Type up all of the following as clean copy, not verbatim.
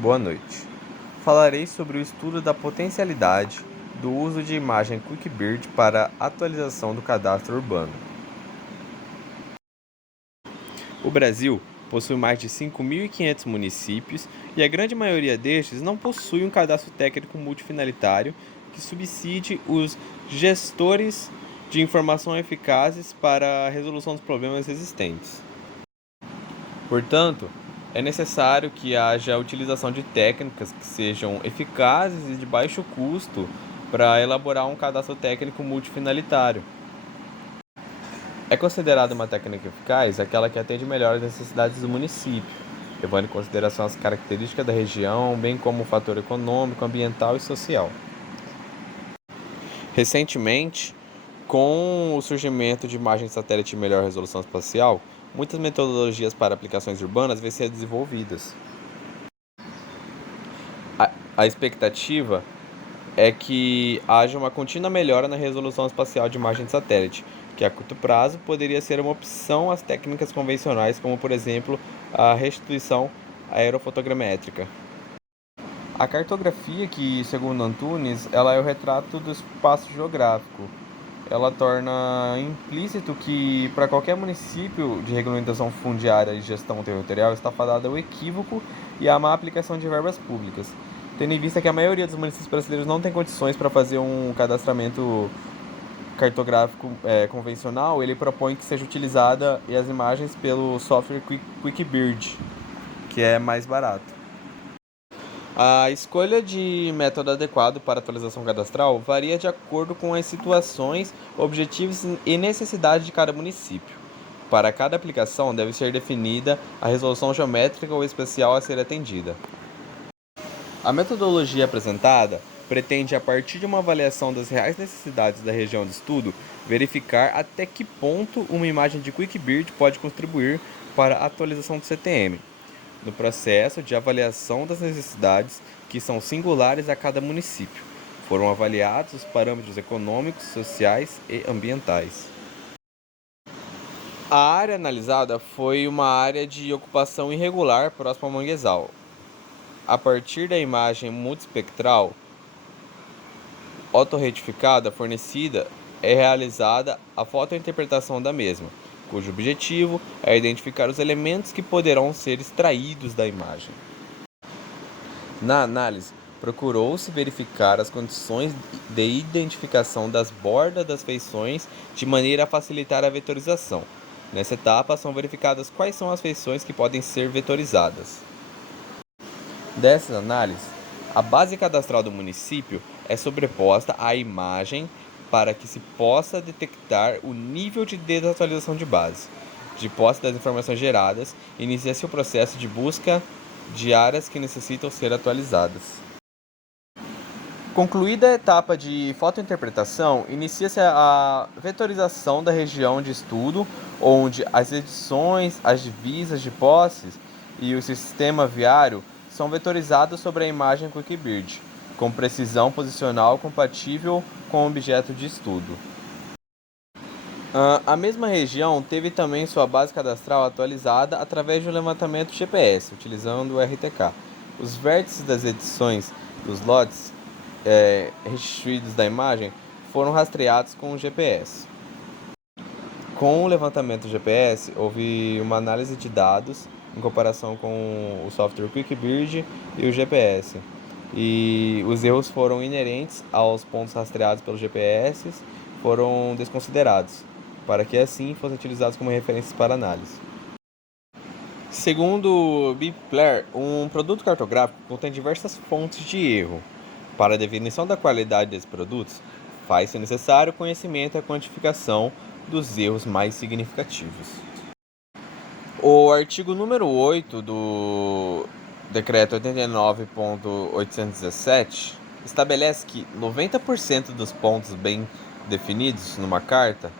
Boa noite. Falarei sobre o estudo da potencialidade do uso de imagem QuickBird para atualização do cadastro urbano. O Brasil possui mais de 5.500 municípios e a grande maioria destes não possui um cadastro técnico multifinalitário que subside os gestores de informação eficazes para a resolução dos problemas existentes. Portanto, é necessário que haja a utilização de técnicas que sejam eficazes e de baixo custo para elaborar um cadastro técnico multifinalitário. É considerada uma técnica eficaz aquela que atende melhor às necessidades do município, levando em consideração as características da região, bem como o fator econômico, ambiental e social. Recentemente, com o surgimento de imagens de satélite de melhor resolução espacial, muitas metodologias para aplicações urbanas vêm sendo desenvolvidas. A expectativa é que haja uma contínua melhora na resolução espacial de imagem de satélite, que a curto prazo poderia ser uma opção às técnicas convencionais, como por exemplo a restituição aerofotogramétrica. A cartografia, que segundo Antunes, ela é o retrato do espaço geográfico. Ela torna implícito que para qualquer município de regulamentação fundiária e gestão territorial está fadado ao equívoco e à má aplicação de verbas públicas, tendo em vista que a maioria dos municípios brasileiros não tem condições para fazer um cadastramento cartográfico convencional. Ele propõe que seja utilizada as imagens pelo software QuickBird, que é mais barato. A escolha de método adequado para atualização cadastral varia de acordo com as situações, objetivos e necessidades de cada município. Para cada aplicação, deve ser definida a resolução geométrica ou especial a ser atendida. A metodologia apresentada pretende, a partir de uma avaliação das reais necessidades da região de estudo, verificar até que ponto uma imagem de QuickBird pode contribuir para a atualização do CTM, no processo de avaliação das necessidades que são singulares a cada município. Foram avaliados os parâmetros econômicos, sociais e ambientais. A área analisada foi uma área de ocupação irregular próxima a Manguezal. A partir da imagem multiespectral autorretificada fornecida, é realizada a fotointerpretação da mesma, cujo objetivo é identificar os elementos que poderão ser extraídos da imagem. Na análise, procurou-se verificar as condições de identificação das bordas das feições de maneira a facilitar a vetorização. Nessa etapa, são verificadas quais são as feições que podem ser vetorizadas. Dessas análises, a base cadastral do município é sobreposta à imagem para que se possa detectar o nível de desatualização de base. De posse das informações geradas, inicia-se o processo de busca de áreas que necessitam ser atualizadas. Concluída a etapa de fotointerpretação, inicia-se a vetorização da região de estudo, onde as edições, as divisas de posses e o sistema viário são vetorizados sobre a imagem QuickBird, com precisão posicional compatível com o objeto de estudo. A mesma região teve também sua base cadastral atualizada através de um levantamento GPS, utilizando o RTK. Os vértices das edições dos lotes restituídos da imagem foram rastreados com o GPS. Com o levantamento GPS, houve uma análise de dados em comparação com o software QuickBird e o GPS. E os erros foram inerentes aos pontos rastreados pelos GPS, foram desconsiderados, para que assim fossem utilizados como referências para análise. Segundo Bipler, um produto cartográfico contém diversas fontes de erro. Para a definição da qualidade desses produtos, faz-se necessário o conhecimento e a quantificação dos erros mais significativos. O artigo número 8 do Decreto 89.817 estabelece que 90% dos pontos bem definidos numa carta,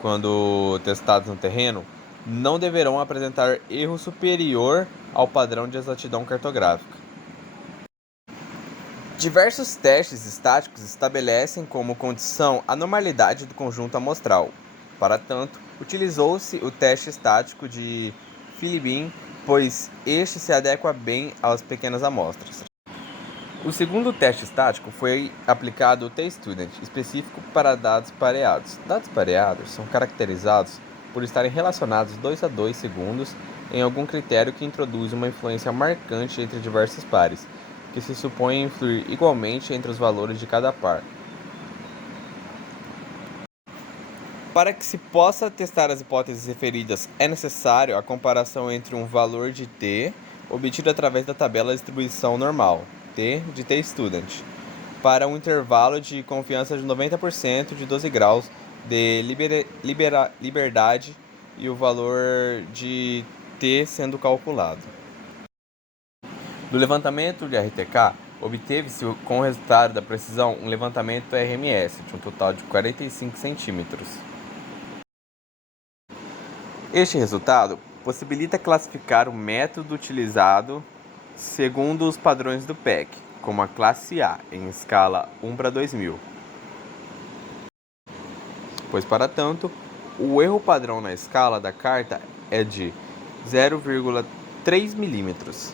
quando testados no terreno, não deverão apresentar erro superior ao padrão de exatidão cartográfica. Diversos testes estáticos estabelecem como condição a normalidade do conjunto amostral. Para tanto, utilizou-se o teste estático de Philibin pois este se adequa bem às pequenas amostras. O segundo teste estático foi aplicado o T-Student, específico para dados pareados. Dados pareados são caracterizados por estarem relacionados 2 a 2 segundos em algum critério que introduz uma influência marcante entre diversos pares, que se supõe influir igualmente entre os valores de cada par. Para que se possa testar as hipóteses referidas, é necessário a comparação entre um valor de t obtido através da tabela de distribuição normal, t de T-Student, para um intervalo de confiança de 90% de 12 graus de liberdade e o valor de t sendo calculado. Do levantamento de RTK, obteve-se com o resultado da precisão um levantamento RMS de um total de 45 centímetros. Este resultado possibilita classificar o método utilizado segundo os padrões do PEC, como a classe A, em escala 1/2000. Pois, para tanto, o erro padrão na escala da carta é de 0,3 milímetros.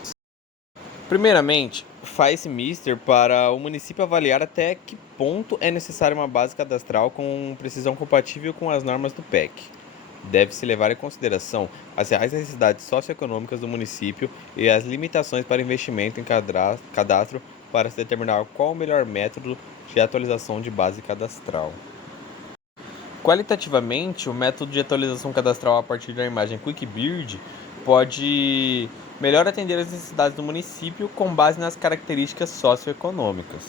Primeiramente, faz-se mister para o município avaliar até que ponto é necessária uma base cadastral com precisão compatível com as normas do PEC. Deve-se levar em consideração as reais necessidades socioeconômicas do município e as limitações para investimento em cadastro para se determinar qual o melhor método de atualização de base cadastral. Qualitativamente, o método de atualização cadastral a partir da imagem QuickBird pode melhor atender às necessidades do município com base nas características socioeconômicas.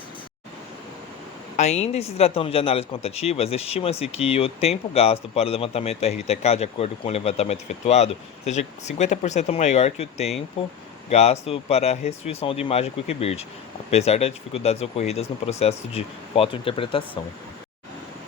Ainda em se tratando de análises quantitativas, estima-se que o tempo gasto para o levantamento RTK, de acordo com o levantamento efetuado, seja 50% maior que o tempo gasto para a restituição de imagem QuickBird, apesar das dificuldades ocorridas no processo de fotointerpretação.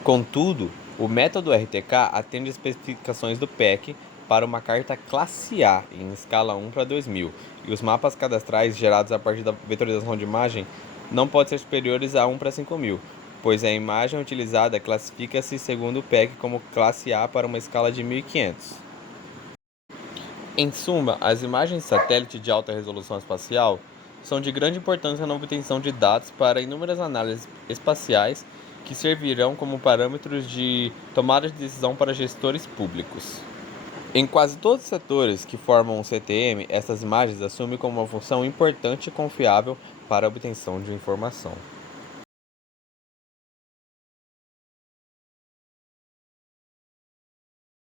Contudo, o método RTK atende às especificações do PEC para uma carta classe A em escala 1/2000, e os mapas cadastrais gerados a partir da vetorização de imagem não podem ser superiores a 1/5000, pois a imagem utilizada classifica-se segundo o PEC como classe A para uma escala de 1500. Em suma, as imagens de satélite de alta resolução espacial são de grande importância na obtenção de dados para inúmeras análises espaciais que servirão como parâmetros de tomada de decisão para gestores públicos. Em quase todos os setores que formam o CTM, essas imagens assumem como uma função importante e confiável para a obtenção de informação.